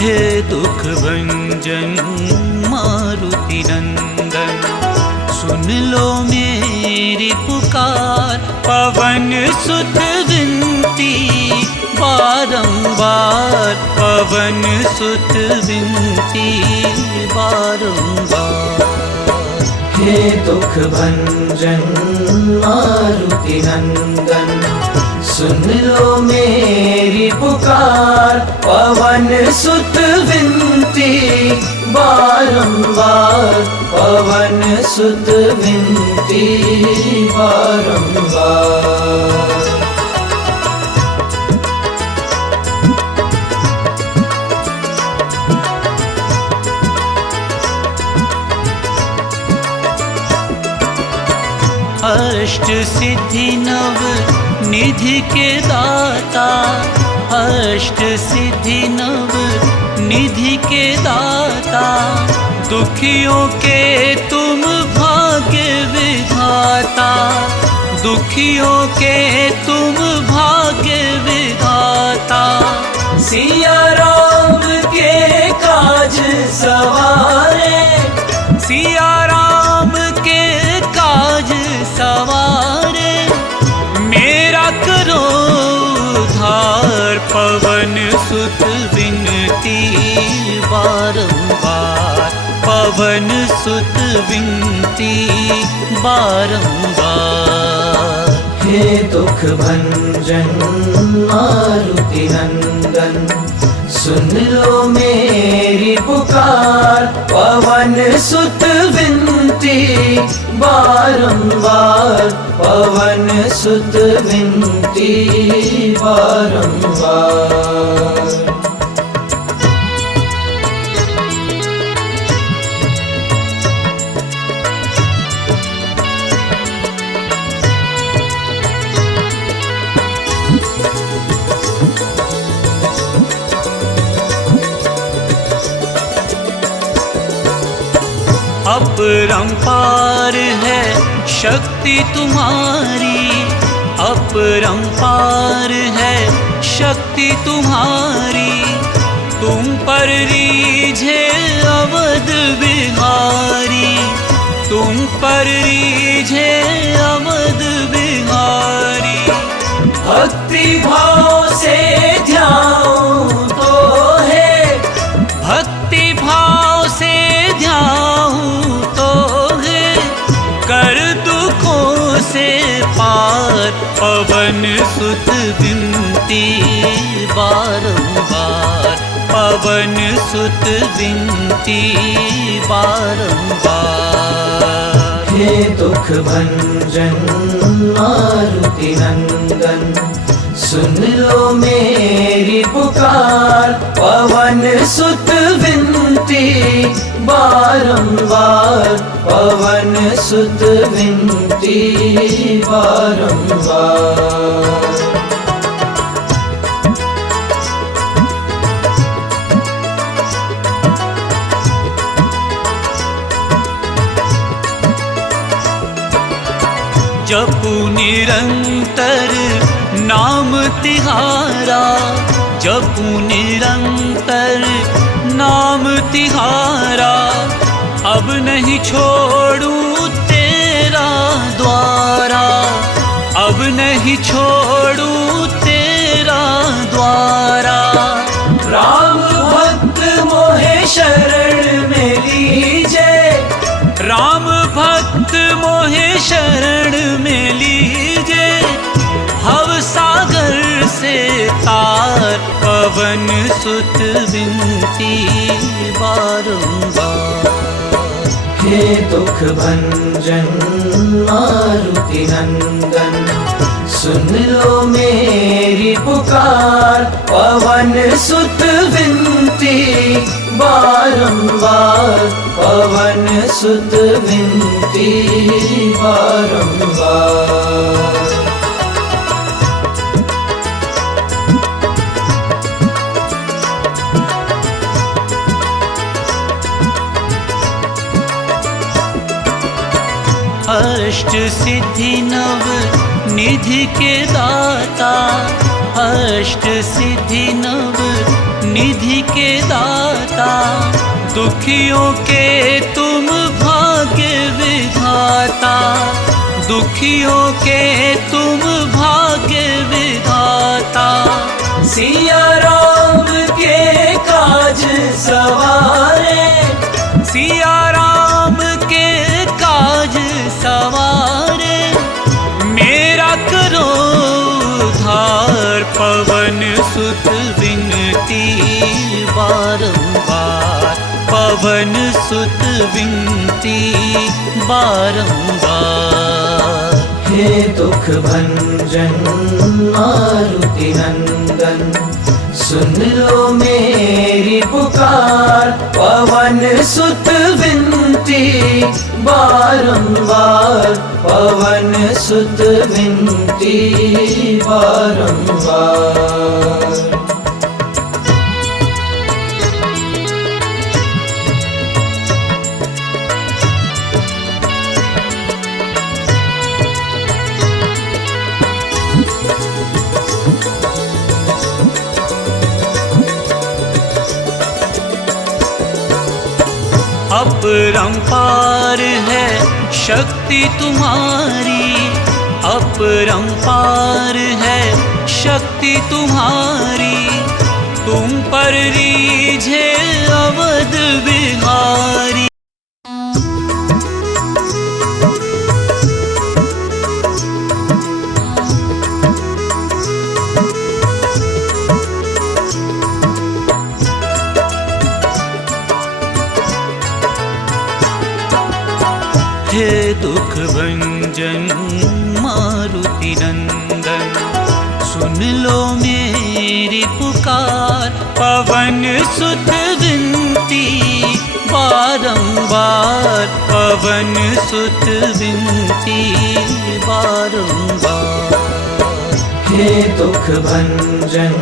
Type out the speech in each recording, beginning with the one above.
हे दुख भंजन मारुति नंदन, सुन लो मेरी पुकार। पवन सुत विनती बारंबार, पवन सुत विनती बारंबार। हे दुख भंजन मारुति नंदन, सुन लो मेरी पुकार। पवन सुत विनती बारंबार, पवन सुत विनती बारंबार। अष्ट सिद्धि नव निधि के दाता, अष्ट सिद्धि नव निधि के दाता। दुखियों के तुम भाग्य विधाता, दुखियों के तुम भाग्य विधाता। सिया राम के काज सवारे, सिया राम के काज सवारे। मेरा करो उद्धार, पवन सुत विनती बारंबार, पवन सुत विनती बारंबार। हे दुख भंजन मारुति नंदन, सुन लो मेरी पुकार। पवन सुत विनती बारंबार, पवन सुत विनती बारंबार। अपरंपार है शक्ति तुम्हारी, अपरंपार है शक्ति तुम्हारी। तुम पर रीझे अवध बिहारी, तुम पर रीझे अवध बिहारी। भक्ति भाव से ध्यान तो है, भक्ति भाव से ध्यान तो है। कर दुखों से पार, पवन सुत विनती बारंबार, पवन सुत विनती बारंबार। हे दुख भंजन मारुति नंदन, सुन लो मेरी पुकार। पवन सुत विनती बारंबार, पवन सुत विनती बारंबार। जपू निरंतर नाम तिहारा, जपू निरंतर नाम तिहारा। अब नहीं छोड़ूं तेरा द्वारा, अब नहीं छोड़ूं तेरा द्वारा। राम भक्त मोहे शरण में लीजे, राम भक्त मोहे शरण में लीजे। भव सागर से तार, पवन सुत विनती बारंबार। हे दुख भंजन मारुति नंदन, सुन लो मेरी पुकार। पवन सुत विनती बारंबार, पवन सुत विनती बारंबार। अष्ट सिद्धि नव निधि के दाता, अष्ट सिद्धि नव निधि के दाता, दुखियों के तुम भाग्य विधाता, दुखियों के तुम भाग्य विधाता। सिया राम के काज सवारे, सिया राम के काज सवारे, मेरा करो उद्धार। पवन सुत विनती बारंबार, पवन सुत विनती बारंबार। हे दुख भंजन मारुति नंदन, सुन लो मेरी पुकार। पवन सुत विनती बारंबार, पवन सुत विनती बारंबार। अपरंपार है शक्ति तुम्हारी, अपरंपार है शक्ति तुम्हारी। तुम पर रीझे अवध बिहारी। हे दुख भंजन मारुति नंदन, सुन लो मेरी पुकार। पवन सुत विनती बारंबार, पवन सुत विनती बारंबार। हे दुख भंजन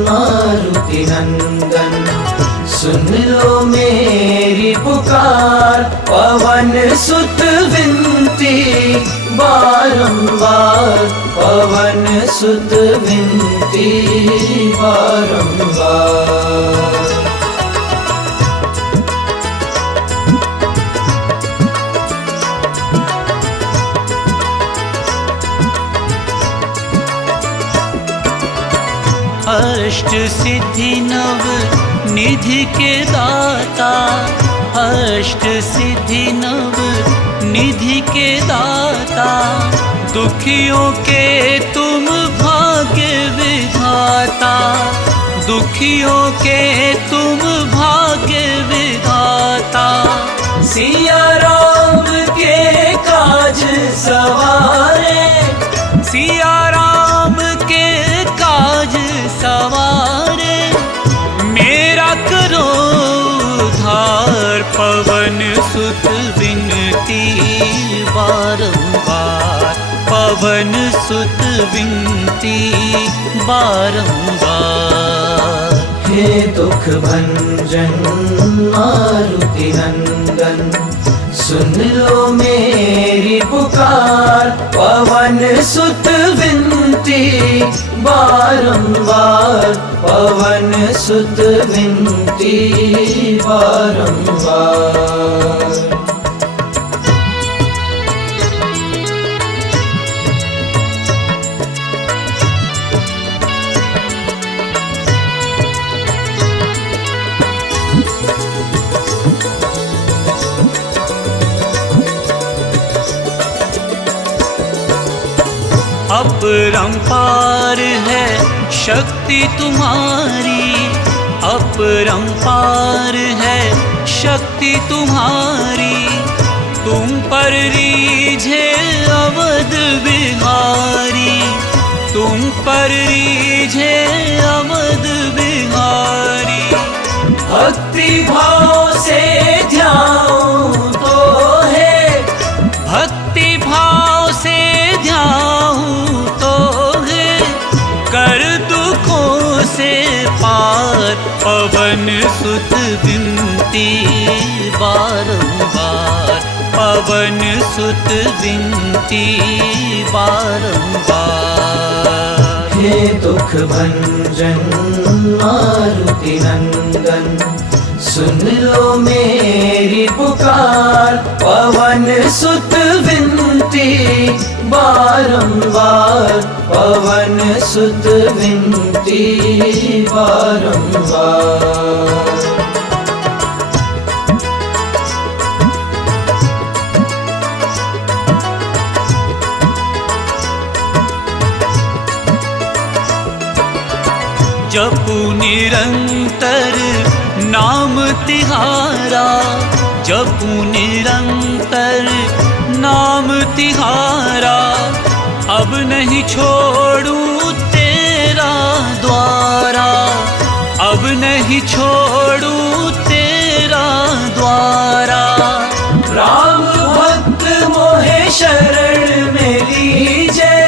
मारुति नंदन, सुन लो मेरी पुकार। पवन सुत विनती बारंबार, पवन सुत विनती बारंबार। अष्ट सिद्धि नव निधि के दाता, अष्ट सिद्धि नव निधि के दाता। दुखियों के तुम भाग्य विधाता, दुखियों के तुम भाग्य विधाता। सिया राम के काज सवारे, सिया राम के काज सवारे, मेरा करो उद्धार। पवन सुत विनती बारंबार, पवन सुत विनती बारंबार। हे दुख भंजन मारुति नंदन, सुन लो मेरी पुकार। पवन सुत विनती बारंबार, पवन सुत विनती बारंबार। अपरंपार है शक्ति तुम्हारी, अपरंपार है शक्ति तुम्हारी। तुम पर रीझे अवध बिहारी, तुम पर रीझे अवध बिहारी। भक्ति भाव से ध्याऊं तो है, भक्ति भाव से ध्याऊं तो है, कर दुखों से पार। पवन सुत विनती बारंबार, पवन सुत विनती बारंबार। हे दुख भंजन मारुति नंदन, सुन लो मेरी पुकार। पवन सुत विनती बारंबार, पवन सुत विनती बारंबार। जपू निरंतर नाम तिहारा, जपू निरंतर नाम तिहारा। अब नहीं छोड़ू तेरा द्वारा, अब नहीं छोड़ू तेरा द्वारा। राम भक्त मोहे शरण में लीजे,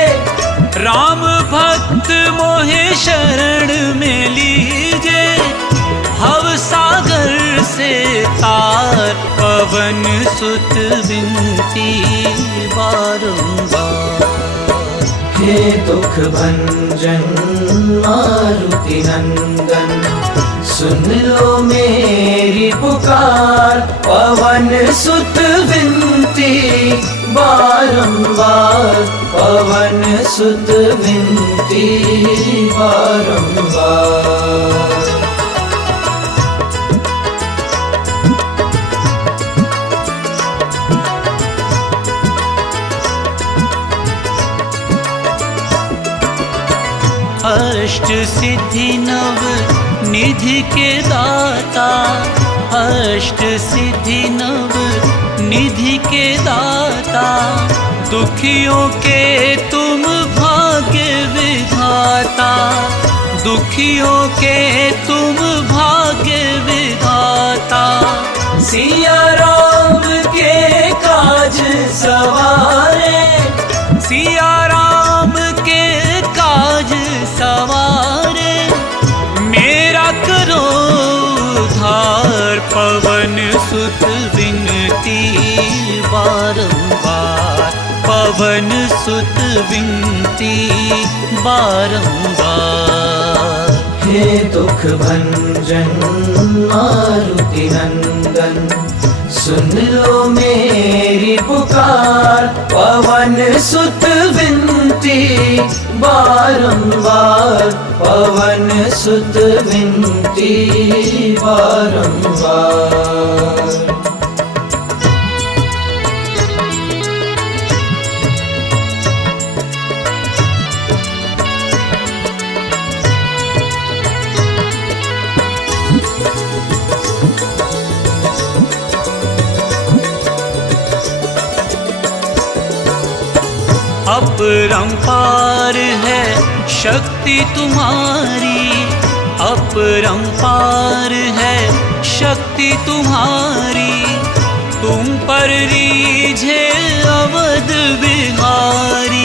राम भक्त मोहे शरण में लीजे। भव सागर से तार, पवन सुत विनती बारंबार। हे दुख भंजन मारुति नंदन, सुन लो मेरी पुकार। पवन सुत विनती बारंबार, पवन सुत विनती बारंबार। अष्ट सिद्धि नव निधि के दाता, अष्ट सिद्धि नव निधि के दाता। दुखियों के तुम भाग्य विधाता, दुखियों के तुम भाग्य विधाता। सिया राम के काज सवारे, सिया राम के काज सवारे। मेरा करो उद्धार, पवन सुत विनती बारंबार, पवन सुत विनती बारंबार। हे दुख भंजन मारुति नंदन, सुन लो मेरी पुकार। पवन सुत विनती बारंबार, पवन सुत विनती बारंबार। अपरंपार है शक्ति तुम्हारी, अपरंपार है शक्ति तुम्हारी। तुम पर रीझे अवध बिहारी।